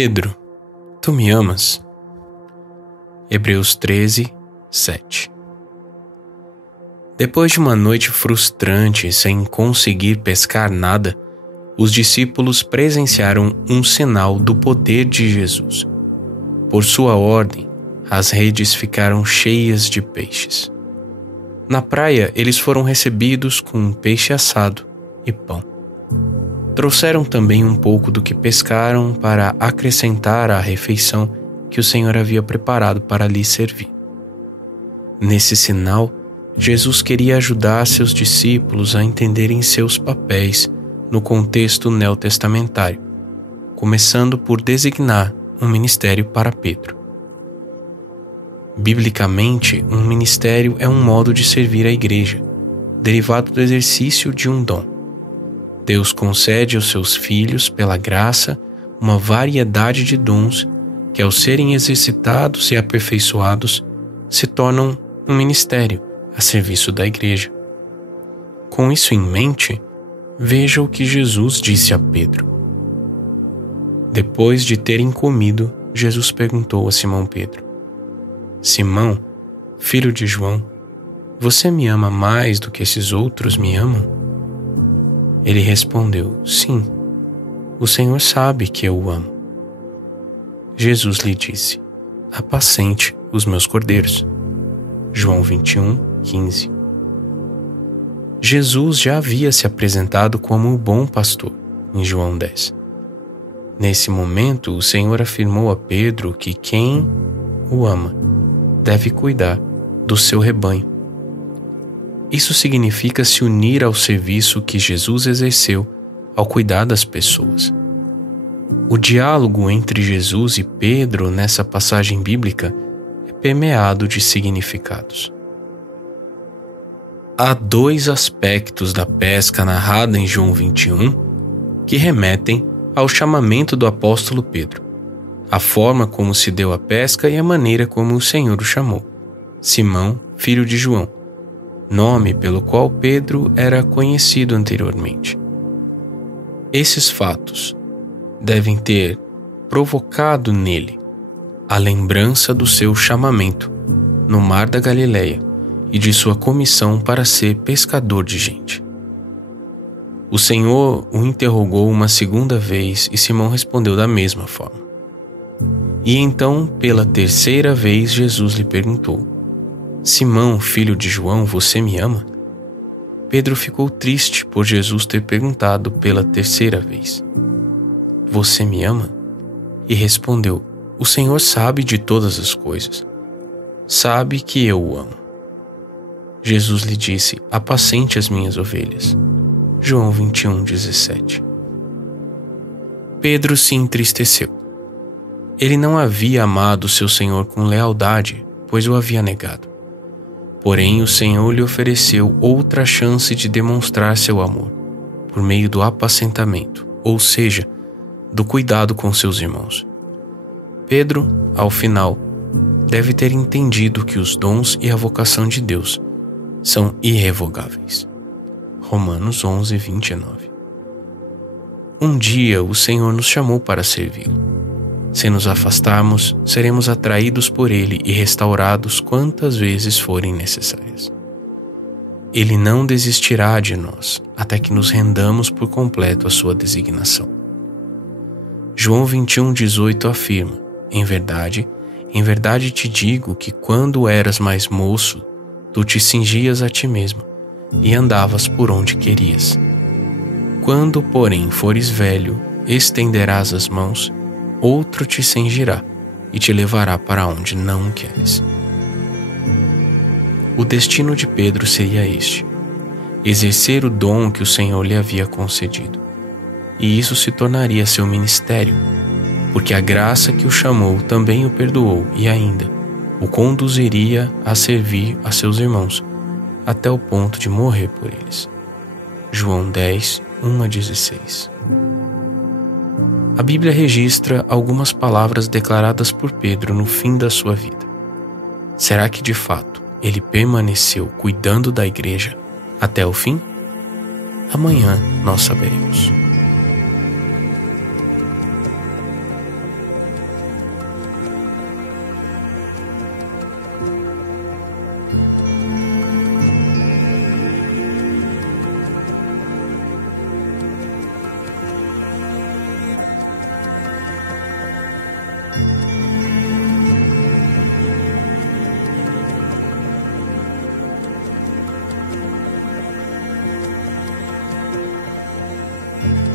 Pedro, tu me amas? Hebreus 13, 7. Depois de uma noite frustrante sem conseguir pescar nada, os discípulos presenciaram um sinal do poder de Jesus. Por sua ordem, as redes ficaram cheias de peixes. Na praia, eles foram recebidos com peixe assado e pão. Trouxeram também um pouco do que pescaram para acrescentar à refeição que o Senhor havia preparado para lhes servir. Nesse sinal, Jesus queria ajudar seus discípulos a entenderem seus papéis no contexto neotestamentário, começando por designar um ministério para Pedro. Biblicamente, um ministério é um modo de servir a igreja, derivado do exercício de um dom. Deus concede aos seus filhos, pela graça, uma variedade de dons que, ao serem exercitados e aperfeiçoados, se tornam um ministério a serviço da igreja. Com isso em mente, veja o que Jesus disse a Pedro. Depois de terem comido, Jesus perguntou a Simão Pedro: Simão, filho de João, você me ama mais do que esses outros me amam? Ele respondeu: Sim, o Senhor sabe que eu o amo. Jesus lhe disse: Apacente os meus cordeiros. João 21, 15. Jesus já havia se apresentado como o bom pastor, em João 10. Nesse momento, o Senhor afirmou a Pedro que quem o ama deve cuidar do seu rebanho. Isso significa se unir ao serviço que Jesus exerceu ao cuidar das pessoas. O diálogo entre Jesus e Pedro nessa passagem bíblica é permeado de significados. Há dois aspectos da pesca narrada em João 21 que remetem ao chamamento do apóstolo Pedro: a forma como se deu a pesca e a maneira como o Senhor o chamou. Simão, filho de João, nome pelo qual Pedro era conhecido anteriormente. Esses fatos devem ter provocado nele a lembrança do seu chamamento no Mar da Galileia e de sua comissão para ser pescador de gente. O Senhor o interrogou uma segunda vez e Simão respondeu da mesma forma. E então, pela terceira vez, Jesus lhe perguntou: Simão, filho de João, você me ama? Pedro ficou triste por Jesus ter perguntado pela terceira vez: Você me ama? E respondeu: O Senhor sabe de todas as coisas. Sabe que eu o amo. Jesus lhe disse: Apacente as minhas ovelhas. João 21, 17. Pedro se entristeceu. Ele não havia amado seu Senhor com lealdade, pois o havia negado. Porém, o Senhor lhe ofereceu outra chance de demonstrar seu amor, por meio do apacentamento, ou seja, do cuidado com seus irmãos. Pedro, ao final, deve ter entendido que os dons e a vocação de Deus são irrevogáveis. Romanos 11, 29. Um dia o Senhor nos chamou para servi-lo. Se nos afastarmos, seremos atraídos por Ele e restaurados quantas vezes forem necessárias. Ele não desistirá de nós até que nos rendamos por completo à sua designação. João 21, 18 afirma: em verdade te digo que quando eras mais moço, tu te cingias a ti mesmo e andavas por onde querias. Quando, porém, fores velho, estenderás as mãos, outro te cingirá e te levará para onde não queres. O destino de Pedro seria este: exercer o dom que o Senhor lhe havia concedido. E isso se tornaria seu ministério, porque a graça que o chamou também o perdoou e ainda o conduziria a servir a seus irmãos, até o ponto de morrer por eles. João 10, 1 a 16. A Bíblia registra algumas palavras declaradas por Pedro no fim da sua vida. Será que de fato ele permaneceu cuidando da igreja até o fim? Amanhã nós saberemos. you.